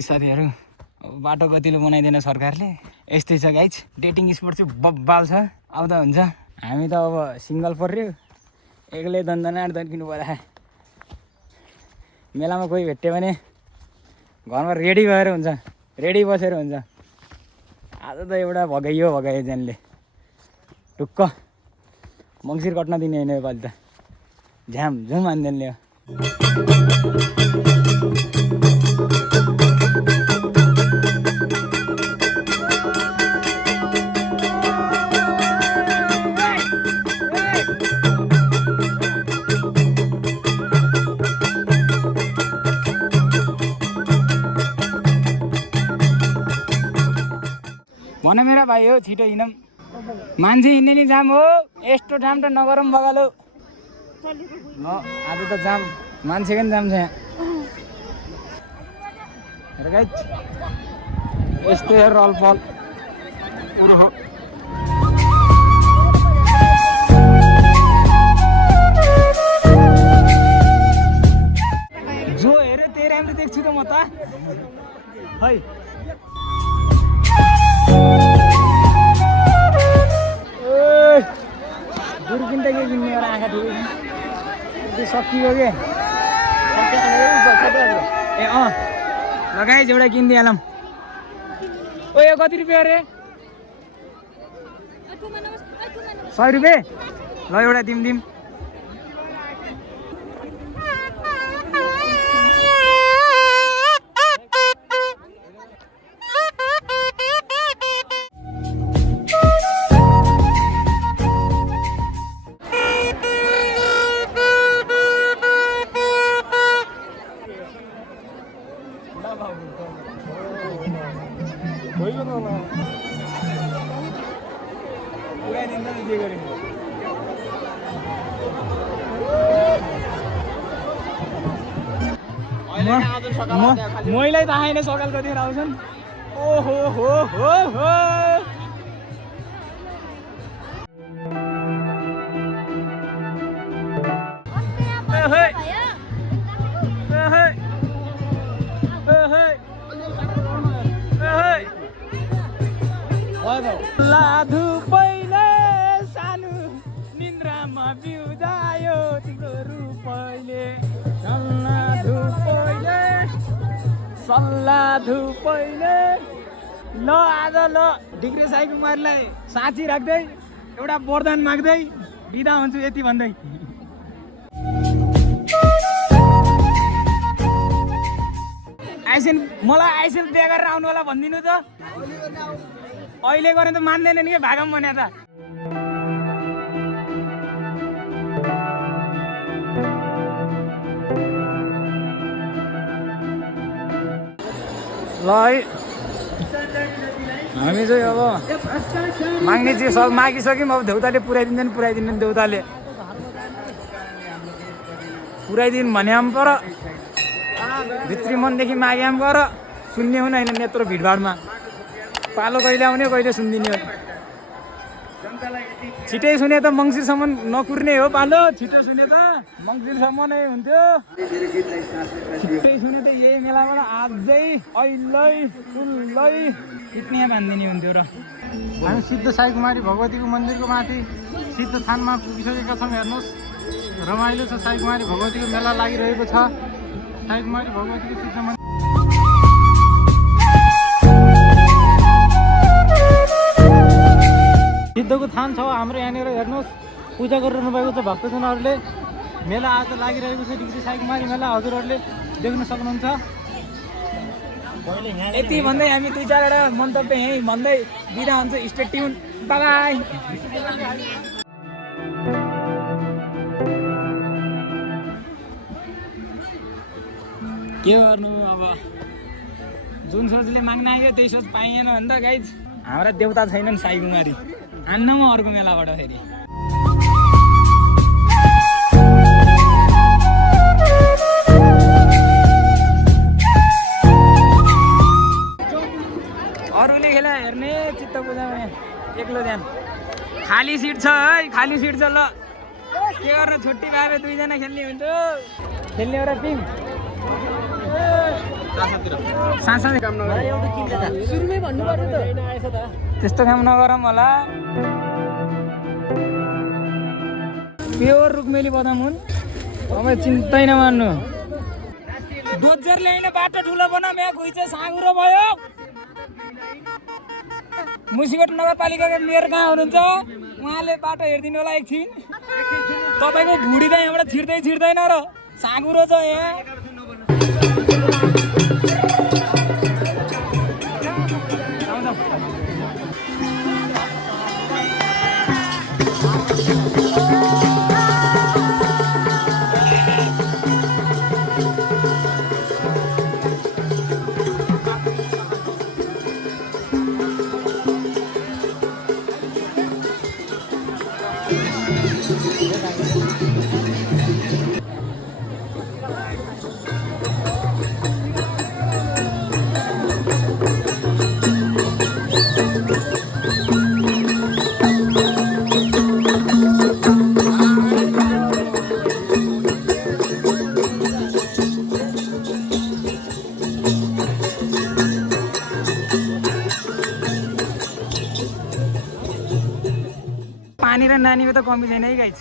guys साथीहरू बाटो गतिलो बनाइदिएन सरकारले यस्तै छ गाइज डेटिङ स्पोर्ट चाहिँ बब्बाल छ आउँदा हुन्छ हामी त अब सिङ्गल पर्यो एक्लै दन्दनाट दन्किनु पर्यो मेलामा कोही भेट्यो भने घरमा रेडी भएर हुन्छ रेडी बसेर हुन्छ आज त एउटा भगाइयो ज्यानले ढुक्क मङ्सिर कट्न दिने होइन योपालि त झ्याम झुम हान्दैन ल्यायो भन मेरा भाइ हो छिटो हिँडौँ मान्छे हिँड्ने नि जाम हो यस्तो जाम त नगरौँ बगालो ल आज त जाम मान्छेको नि जाम छ यहाँ गाइज यस्तै हो रलपल उर्हो जो हेऱ्यो त्यही राम्रो देख्छु त म त है दुर्बिन त के किन्ने एउटा आँखा ठुलो त्यो सकियो के ए लगाइज एउटा किनिदिइहालौँ ओ यो कति रुपियाँ अरे 100 रुपियाँ ल एउटा दिम मैलाई थाहा छैन सकाल कतिखेर आउँछन् ओहो हो हो हो लाधु पहिले सानो निन्द्रामा बिउजायो तिम्रो रूपैले सल्लाधु पहिले ल आज ल डिग्री साई कुमारलाई साँची राख्दै एउटा वरदान माग्दै बिदा हुन्छु यति भन्दै मलाई आइसेल बिहा गरेर आउनु होला भनिदिनु त अहिले गर्ने त मान्दैनन् कि भागम भने त ल है हामी चाहिँ अब माग्ने चाहिँ सब मागिसक्यौँ अब देउताले पुऱ्याइदिँदैन देउताले पुऱ्याइदिनु भने पनि पर भित्री मनदेखि मागे पनि पर सुन्ने हुने होइन नेत्रो भिडभाडमा पालो कहिले आउने कहिले सुनिदिने हो छिटै सुने त मङ्सिरसम्म नकुर्ने हो पालो छिटो सुने त मङ्सिरसम्म नै हुन्थ्यो छिटै सुने त यही मेलाबाट अझै अहिलै फुल्लै किट्ने बाँधिदिने हुन्थ्यो र हामी सिद्ध साई कुमारी भगवतीको मन्दिरको माथि सिद्ध थानमा पुगिसकेका छौँ हेर्नुहोस् रमाइलो छ साई कुमारी भगवतीको मेला लागिरहेको छ साई कुमारी भगवतीको सिद्ध मन्दिर सिद्धको थान छ हाम्रो यहाँनिर हेर्नुहोस् पूजा गरिरहनु भएको छ भक्तजनहरूले मेला आज लागिरहेको छ डिग्री साई कुमारी मेला हजुरहरूले देख्न सक्नुहुन्छ यति भन्दै हामी 2-4 वटा मन्तव्य यहीँ भन्दै बिदा हुन्छ स्टे ट्युन बाइ के गर्नु अब जुन सोचले माग्न आयो त्यही सोच पाइएन भने त गाइज हाम्रा देउता छैनन् साई कुमारी आन्न म अर्को मेलाबाट फेरि अरूले खेला हेर्ने चित्त बुझाउने एक्लो ध्यान खाली सिट छ है खाली सिट छ ल के गर्न छुट्टी भए 2 जना खेल्ने हुन्थ्यो खेल्ने एउटा टिम त्यस्तो काम नगरौँ होला प्योर रुखमेली बदाम हुन् तपाईँ चिन्तै नमान्नु डोजर ल्याइन बाटो ठुलो बनाऊ यहाँ घुइँचे साँगुरो भयो मुसिकोट नगरपालिकाको मेयर कहाँ हुनुहुन्छ उहाँले बाटो हेरिदिनु होला एकछिन तपाईँको भुडी त यहाँबाट छिर्दैन र साँगुरो छ यहाँ पानी र नानीको त कमी छैन है गाइस